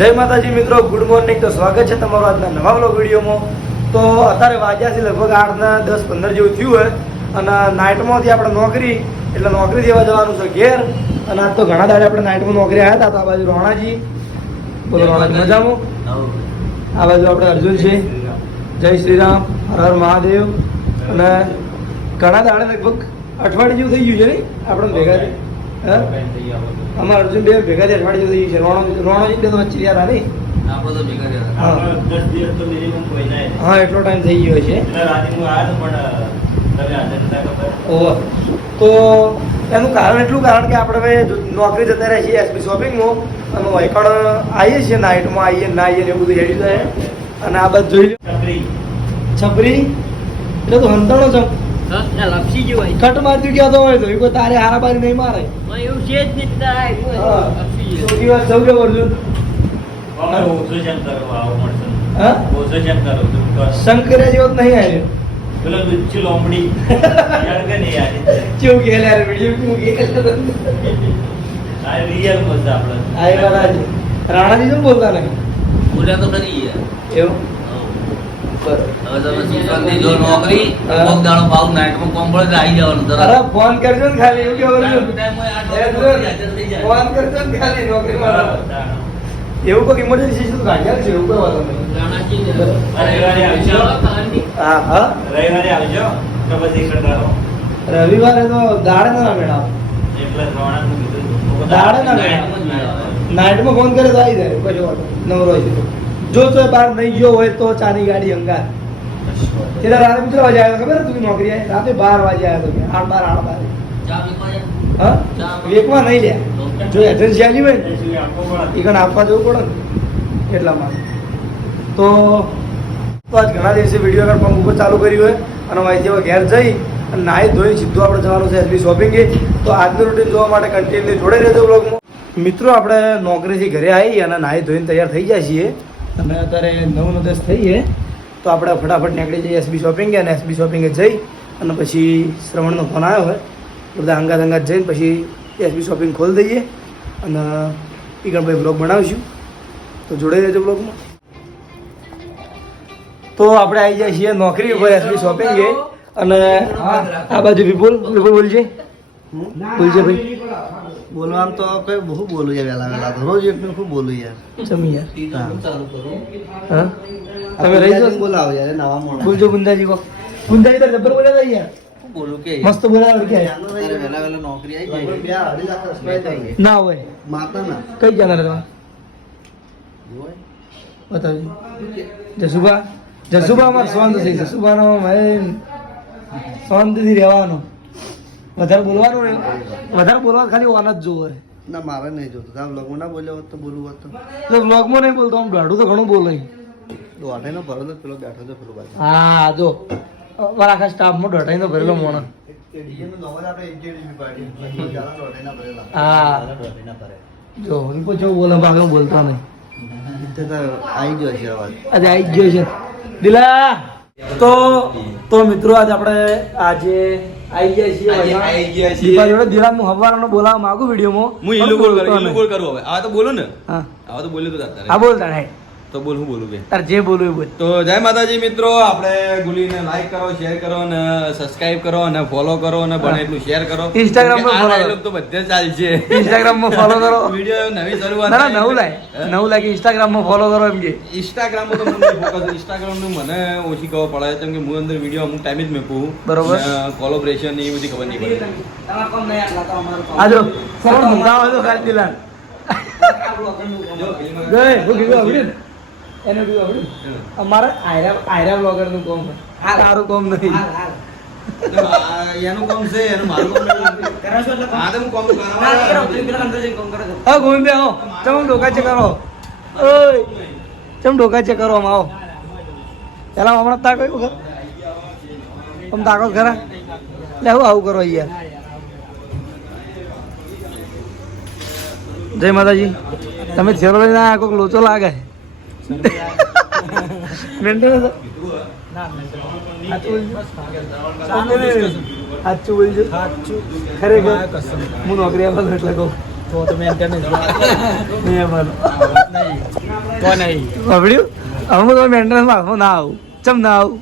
જય માતાજી મિત્રો ગુડ મોર્નિંગ તો સ્વાગત છે તમારો આજના નવા બ્લોગ વિડીયોમાં. તો અત્યારે વાગ્યા છે લગભગ આઠના દસ પંદર જેવું થયું હોય અને નાઇટમાંથી આપણે નોકરી, એટલે નોકરી દેવા જવાનું છે ઘેર. અને આજ તો ઘણા દાડે આપણે નાઇટમાં નોકરી આવ્યા હતા આ બાજુ રોણાજી. બોલો રોણાજી, મજામાં? આ બાજુ આપણે અર્જુન છે. જય શ્રીરામ હર હર મહાદેવ. અને ઘણા દાડે લગભગ અઠવાડિયું જેવું થઈ ગયું છે નહીં આપણે ભેગા અમારા અર્જુન બે ભેગા થયા અઠવાડિયું થઈ છે. રોણો બે તો વચ્ચે યાર આવી. હા. દસ દિવસ તો minimum કોઈ જાય. હા એટલો ટાઈમ થઈ ગયો છે. એટલે આવ્યો તો એનું કારણ એટલું કારણ કે આપણે હવે નોકરી જતા રહ્યા છીએ એસબી શોપિંગમાં અને વૈકણ આવીએ છીએ નાઇટમાં આવીએ ના આવીએ ને એવું બધું હેડી જાય અને આ બધું જોઈ લો છપરી. છપરી એટલે તો હંતાણો લપસી ગયું હોય. કટ મારતું કહેતો હોય તો કોઈ તારે હારા બારી નહીં મારે એવું છે જ નહીં તારા લપસી ગયું. સૌ કે અર્જુન અમે ઓછો જેમ કરો આવો મળશે. હા ઓછો જેમ કરો તું કર. શંકર્યા જેવો નહીં આવ્યો પેલો લુચ્ચો લોમડી. યાદ કે નહીં યાદ? કેવું કે યાર વીડિયો કેવું કે આ real માં આપણે. આ રાણાજી શું બોલતા નહીં બોલ્યા તો નથી એવું ફોન કરજો ને ખાલી એવું. ફોન કરજો ને ખાલી નોકરી બરાબર, માં ચાલો. એવું કોઈ ઇમરજન્સી છે? તો ગાંઠિયા છે? એવું કોઈ વાંધો નહીં. રવિવારે હા હા. રવિવારે આવજો તો પછી રવિવારે તો દાડે ના મેળા. દાડે ના નાઇટમાં મેળા. નાઇટમાં ફોન કરે તો આવી જાય કોઈ. નવરો હોય તો જો તો બહાર નહીં ગયો હોય તો ચાની ગાડી અંગાર. એટલે રાતે કેટલા વાગે આવ્યો ખબર તું નોકરી આવી રાતે બાર વાગે આવ્યો તો આઠ બાર આઠ બાર. ચા પીવા હા? વેકમાં નહીં લે જો એડ્રેસ ચાલી હોય ને એ આપવા જવું પડે ને? એટલા માટે. તો તો આજ ઘણા દિવસે વીડિયો આગળ પંપ ઉપર ચાલુ કર્યું હોય અને અહીંથી ઘેર જઈ અને નાહી ધોઈ સીધું આપણે જવાનું છે એસબી શોપિંગે તો આજનું રૂટીન જોવા માટે કન્ટિન્યુ જોડે રહેજો બ્લોગમાં મિત્રો આપણે નોકરીથી ઘરે આવી અને નાહી ધોઈને તૈયાર થઈ જાય છીએ. અને અત્યારે નવ ને દસ થઈએ, તો આપણે ફટાફટ નીકળી જઈએ એસબી શોપિંગે અને એસબી શોપિંગે જઈ અને પછી શ્રવણનો ફોન આવ્યો હોય, બધા અંગાત અંગાત જઈને પછી એસબી શોપિંગ ખોલી દઈએ અને ઈકણભાઈ બ્લોગ બનાવીશું. તો જોડાઈ રહેજો બ્લોગમાં તો આપણે આવી જાય છીએ નોકરી ઉપર એસબી શોપિંગ અને આ બાજુ વિપુલ વિપુલ બોલજે. ભાઈ. બોલવાનું તો કઈ બહુ બોલું યાર વહેલા વહેલા. તો રોજ એકનું ખૂબ બોલું યાર. જમી યાર. ટીવી ચાલુ કરો. હા? તમે રહી જાઓ. બોલાવો યાર નવા મોડા. બોલજો ગુંદાજી કો. ગુંદાજી તો જબર બોલે હતા યાર. બોલું કે? મસ્ત બોલ્યા કે વહેલા વહેલા નોકરી આવી જાય. અઢી લાખ રસપાઈ જાય ના હોય. માતા ના કઈ જણા તમે? બતાવજો. જસુભા? જસુભા અમાર શાંત થઈ જસુભાનો ભાઈ શાંતિથી રહેવાનું. વધારે બોલવાનું નહીં વધારે બોલવા ખાલી ઓન જ જોવે ના મારે નહીં જોતું. તારા બ્લોગમાં ના બોલ્યો હોત તો બોલવું હોત તો. બ્લોગમાં નહીં બોલતો આમ દોઢું તો ઘણું બોલે. દોઢે નો ભરો પેલો બેઠો છે પેલો બાજુ. હા જો. મારા આખા સ્ટાફમાં દોઢાઈ નો ભરેલો મોણ. ભરેલા હા. જો રીપો જો બોલે ભાગે બોલતો નહીં. આવી ગયો છે અવાજ. આજે આવી ગયો છે. દિલા! તો તો મિત્રો આજે આપણે આજે આવી ગયા છીએ જોડે દિલાનું હવારનો બોલાવવા માંગુ વિડીયોમાં. હું કરું. બોલ કરું હવે આ તો બોલું ને. હા. આ તો બોલ્યું તો હા બોલતા નહીં તો બોલ હું બોલું કે તાર જે બોલું એ બોલ. તો જય માતાજી મિત્રો આપણે ગુલીને લાઈક કરો શેર કરો અને સબસ્ક્રાઇબ કરો અને ફોલો કરો અને બને એટલું શેર કરો. ઇન્સ્ટાગ્રામ પર કેમ કરો. તો બધે ચાલશે. ઇન્સ્ટાગ્રામમાં ફોલો કરો. વિડિયો નવી શરૂઆત ના ના નવું લાય નવું લાય કે ઇન્સ્ટાગ્રામમાં ફોલો કરો એમ કે. ઇન્સ્ટાગ્રામમાં તો મને ફોકસ ઇન્સ્ટાગ્રામનું મને ઓછી ખબર પડે. કેમ કે હું અંદર વીડિયો અમુક ટાઈમ જ મેકું. બરોબર. કોલોબરેશન એ બધી ખબર નહીં પડે. આજો ફોન મુકાવો તો ખાલી દિલાન જો હું ગયો ને? એને કીધું આવડ્યું અમારે આયરા આયરા બ્લોગરનું કોમ આ તારું કોમ નહીં. એનું કામ છે એનું મારું કામ નથી. હા કામ હા ગોવિંદ આવો. ચમ ડોકા ચેક કરો. ઓય. ચમ ડોકા ચેક કરો આમ આવો. પેલા હમણાં તાકો વખત આમ તાકો ખરા. લે હું આવું કરો યાર જય માતાજી. તમે છેલ્લો લઈને આયા કોઈક લોચો લાગે. મેન્ટેન સાચું બોલજો. ખરેખર. હું નોકરી આપવાનું એટલે કહું તો નહીં અમારું સાંભળ્યું અમે તો મેન્ટેનન્સમાં ના આવું. ચમ ના આવું?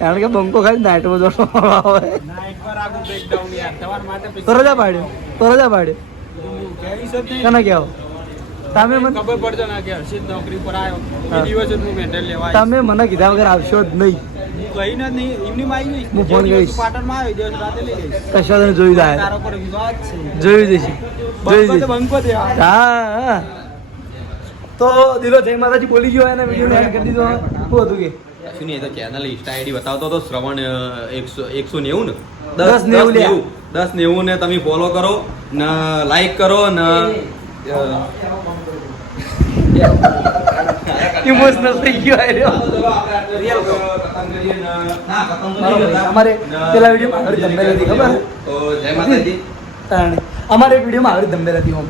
કારણ કે બંકો ખાલી નાઇટ આવે તો રજા પાડ્યો. તો રજા પાડ્યો. કને કહેવો તમે મને ખબર પડશે ના કે હર્ષિત નોકરી પર આવ્યો. એ દિવસે હું મેન્ટલ લેવા તમે મને કીધા વગર આવશો જ નહીં. કહીને જ નહીં એમની માં આવી હું ફોન કરીશ. પાટણમાં આવ્યો દિવસ રાતે લઈ જઈશ. કશા તને જોયું જાય તારો પર વિશ્વાસ છે. જોયું જશે જોયું બંકો તો બંકો હા દિલો જય માતાજી બોલી ગયો એને વીડિયો એડ કરી દીધો. શું હતું કે? કશું નહીં તો ચેનલ ઇન્સ્ટા આઈડી બતાવતો તો શ્રવણ એકસો એકસો નેવું ને? દસ નેવું લ્યા. દસ નેવું ને તમે ફોલો કરો ને લાઈક કરો ને ઇમોશનલ થઈ ગયો. અમારે પેલા વિડીયોમાં આવડી ધંબેલ હતી ખબર? તો જય માતાજી તાણે. અમારે એક વિડીયોમાં આવડી ધંબેલ હતી ઓમ.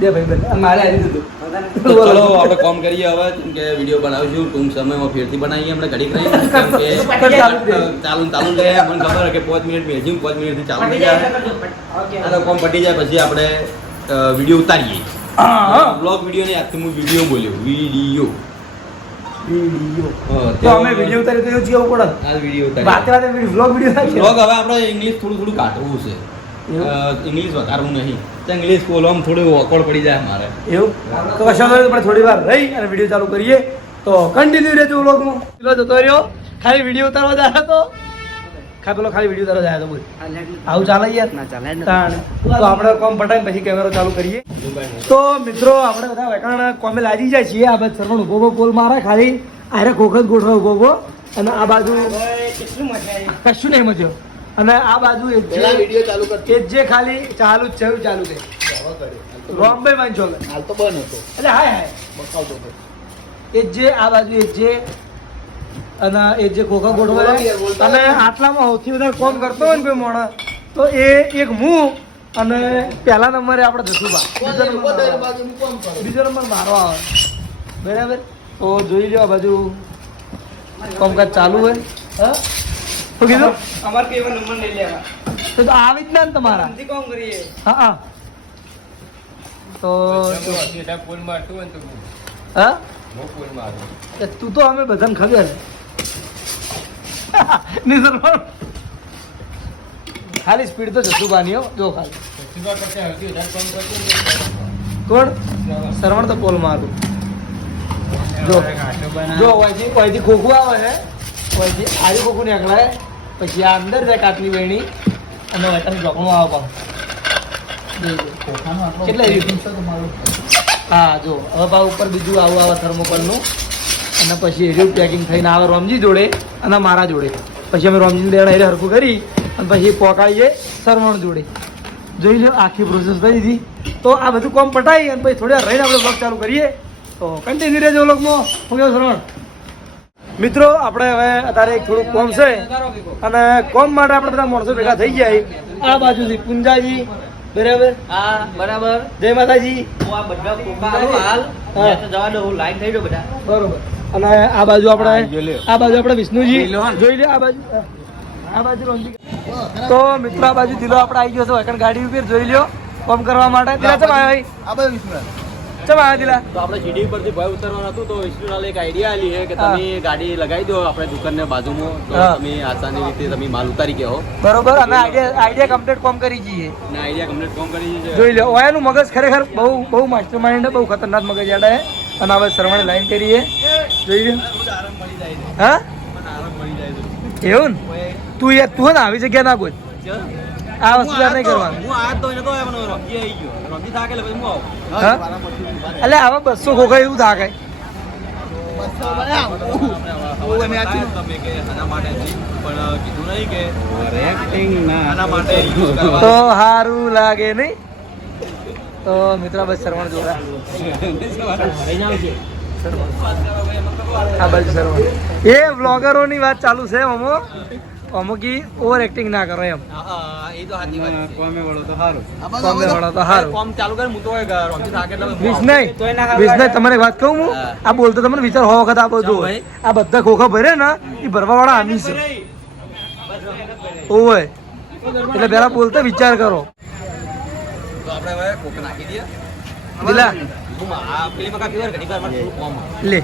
બે ભાઈ બંધ મારે આવી દીધું. ચલો આપણે કોમ કરીએ હવે કે વીડિયો બનાવીશું ટૂંક સમયમાં ફેરથી બનાવીએ આપણે ઘડીક રહી ચાલુ. ચાલુ મને ખબર કે પાંચ મિનિટ મેજિંગ પાંચ મિનિટથી ચાલુ થઈ જાય કોમ પટી જાય પછી આપણે વીડિયો ઉતારીએ. બ્લોગ વીડિયો ને આખી હું વીડિયો બોલ્યો. વીડિયો વીડિયો તો અમે વીડિયો ઉતારી તો એવું જ પડે. આ વીડિયો વાતે વાતે વ્લોગ વીડિયો નાખીએ બ્લોગ હવે આપણે ઇંગ્લિશ થોડું થોડું કાઢવું છે. ઇંગ્લિશ વધારવું નહીં. તો ઇંગ્લિશ બોલવામાં થોડું ઓકવર્ડ પડી જાય મારે. એવું? તો કશા નહીં થોડી વાર રહી અને વીડિયો ચાલુ કરીએ. તો કન્ટિન્યુ રહેજો વ્લોગમાં જતો રહ્યો. ખાલી વીડિયો ઉતારવા જાય તો. ખા પેલો ખાલી વીડિયો તારો જાય તો બોલ. આવું ચાલે યાર? ના ચાલે તાણ. તો આપણે કોમ પટાઈને પછી કેમેરો ચાલુ કરીએ. તો મિત્રો આપણે બધા વેકાણ કોમે લાગી જાય છીએ. આ બાજુ સરવણ ઊભો પોલ મારે ખાલી આરે ખોખત ગોઠવા ઊભો ઊભો. અને આ બાજુ કશું નહીં મજો. અને આ બાજુ એક જે વીડિયો ચાલુ કર એ જે ખાલી ચાલુ જ છે ચાલુ છે. રોમ્બે વાંચો હાલ તો બંધ હતો. એટલે હાય હાય. બકાવતો તો એ જે આ બાજુ એ જે અને એ જે ખોખા ગોઠવા છે, અને આટલામાં સૌથી વધારે કોમ કરતો હોય ને ભાઈ મોણા? તો એ એક હું અને પહેલા નંબરે આપણે જસુભા. બીજો નંબર મારો આવે. બીજો નંબર મારો આવે. બરાબર? તો જોઈ લો આ બાજુ કામકાજ ચાલુ હોય. હા? શું કીધું? અમારે કેવો નંબર નહીં લેવા. તો આવી જ ને તમારા? કોમ કરીએ. હા હા. તો ફોન મારતું હોય ને તો. હા? તું તો અમે બધાને ખબર. નિસર ખાલી સ્પીડ તો જતું બાની હો જો ખાલી. કોણ? સરવણ તો પોલ મારું જો જો વયથી વયથી ખોખું આવે છે વયથી આજુ ખોખું નીકળે પછી આ અંદર જાય કાચની વેણી અને વયતાનું ઢોકણું આવે પણ કેટલા હા જો હવે ઉપર બીજું આવું આવે થર્મોકોલનું અને પછી એરિયું પેકિંગ થઈને આવે રોમજી જોડે અને મારા જોડે. પછી અમે રોમજી લેણ એરે હરખું કરી અને પછી પોકાળીએ સરવણ જોડે. જોઈ લો આખી પ્રોસેસ થઈ હતી તો આ બધું કોમ પટાઈ અને પછી થોડી વાર રહીને આપણે બ્લોગ ચાલુ કરીએ. તો કન્ટિન્યુ રહેજો વ્લોગમાં હું કેવું સરવણ. મિત્રો આપણે હવે અત્યારે થોડુંક કોમ છે અને કોમ માટે આપણે બધા માણસો ભેગા થઈ ગયા આ બાજુથી પુંજાજી બરાબર? હા બરાબર. જય માતાજી. હું આ બધા હાલ. જવા દઉં લાઈન થઈ ગયો બધા. બરોબર. અને આ બાજુ આપણે આ બાજુ આપણે વિષ્ણુજી જોઈ લે આ બાજુ આ બાજુ તો મિત્રો આ બાજુ દિલો આપણે આવી ગયો છે. વાકણ ગાડી ઉપર જોઈ લ્યો કોમ કરવા માટે. દિલા ચમ આવ્યા આ બાજુ વિષ્ણુ. ચમ આવ્યા દિલા તો આપણે જીડી પરથી ભાઈ ઉતરવાનું હતું તો વિષ્ણુલાલ એક આઈડિયા આલી છે કે તમે ગાડી લગાવી દો આપણે દુકાનને બાજુમાં. તો તમે આસાની રીતે તમે માલ ઉતારી ગયા બરોબર અમે આઈડિયા આઈડિયા કમ્પ્લીટ કોમ કરી જઈએ. ના આઈડિયા કમ્પ્લીટ કોમ કરી જઈએ. જોઈ લો ઓયાનું મગજ ખરેખર બહુ બહુ માસ્ટર માઇન્ડ બહુ ખતરનાક મગજ છે અને હવે શ્રવણ લાઈન કરીએ. જોઈ હા? એવું ને? તું યાર તું ને આવી જગ્યા ના કોઈ આ વસ્તુ યાર નહીં કરવાનું. એટલે પછી હું આવું? બસો ખોખા એવું થાકે કે આના માટે નહીં, પણ કીધું નહીં કે આના માટે use તો સારું લાગે નહીં? તો મિત્ર બસ સરવણ જોડા. આ બાજુ સરવણ. એ વ્લોગરોની વાત ચાલુ છે અમો અમુક ઓવર એક્ટિંગ ના કરો એમ. હા, હા, તો સાચી કોમે વાળો તો સારું કોમ ચાલુ કર હું તો હવે રમજી થાકે એટલે પછી હું વિષ્ણય વિષ્ણય તમારે વાત કહું હું? આ બોલતો તમને વિચાર હો વખત આ બધું ભાઈ? આ બધા ખોખા ભરે ને એ ભરવા વાળા આમી છે ઓય એટલે પેલા બોલતા વિચાર કરો. આપણે હવે કોક નાખી દઈએ. દિલા આ પેલી મકા પીવા ઘણી વાર મને થોડું કોમ લે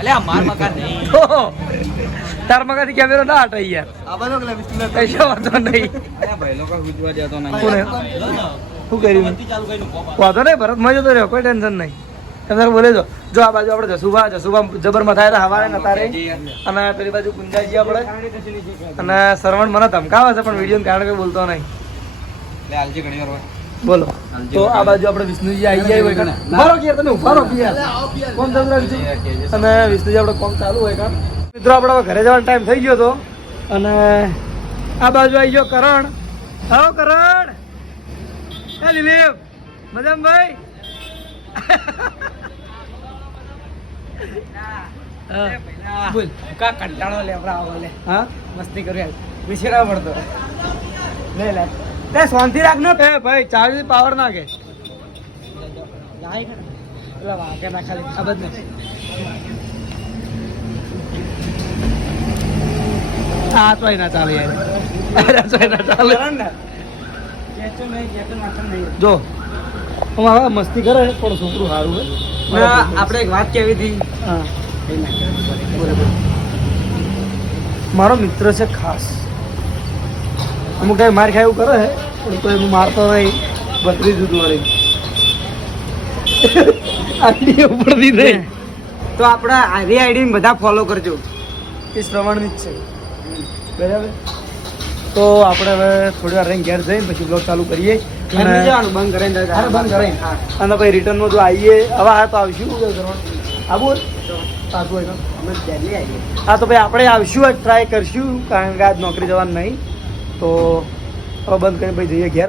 અલ્યા માર મકાન નહીં. તાર મગાથી કેમેરો ના હટાઈ યાર આ બધો પેલા વિષ્ણુ કશો વાંધો નહીં. ભાઈ લોકો વિજવા જતો નહીં. શું કર્યું? ચાલુ વાંધો નહીં ભરત મજો તો રહ્યો કોઈ ટેન્શન નહીં. તમે બોલે જો. જો આ બાજુ આપણે જસુભા જસુભા જબર મથાય હતા હવારે નતા રે અને પેલી બાજુ ગુંજાજી આપણે. અને શ્રવણ મને ધમકાવે છે પણ વીડિયો કારણ કે બોલતો નહીં લે હાલજી ઘણી વાર હોય બોલો. તો આ બાજુ આપણે વિષ્ણુજી આવી જાય હોય ઉભારો કે તમે ઉભારો યાર કોમ ચાલુ રાખજો અને વિષ્ણુજી આપણે કોમ ચાલુ હોય કાં? મિત્રો આપણે ઘરે જવાનો ટાઈમ થઈ ગયો હતો અને આ બાજુ આવી ગયો કરણ. આવો કરણ. હે દિલીપ. મજામાં ભાઈ? બોલ. કા કંટાળો લેવડાવો લે. હા? મસ્તી કરી વિશેરા પડતો. લે લે. તે શાંતિ રાખ ને. તે ભાઈ ચાર્જ પાવર નાખે. એટલે વાગે ના ખાલી. ખબર નથી આ તો ના ચાલે. યાર અરે ના ચાલે. જો હું હવે મસ્તી કરે પણ છોકરું સારું હોય આપણે એક વાત કેવી હતી? મારો મિત્ર છે ખાસ. અમુક ટાઈમ માર ખાય એવું કરે છે પણ તો હું મારતો નહીં બત્રીસ જુદું વાળી. આઈડી ઉપરથી નહીં. તો આપણા આરી આઈડી બધા ફોલો કરજો. એ પ્રમાણની જ છે. બરાબર? તો આપણે હવે થોડી વાર રહીને ઘેર જઈને પછી બ્લોગ ચાલુ કરીએ. જવાનું બંધ કરીને બંધ કરાય અને પછી રિટર્નમાં જો આવીએ હવે આ તો આવશું. આવું? સાચું હોય હા તો ભાઈ આપણે આવશું જ ટ્રાય કરશું કારણ કે આજ નોકરી જવાનું નહીં. તો હવે બંધ કરી ભાઈ જઈએ ઘેર.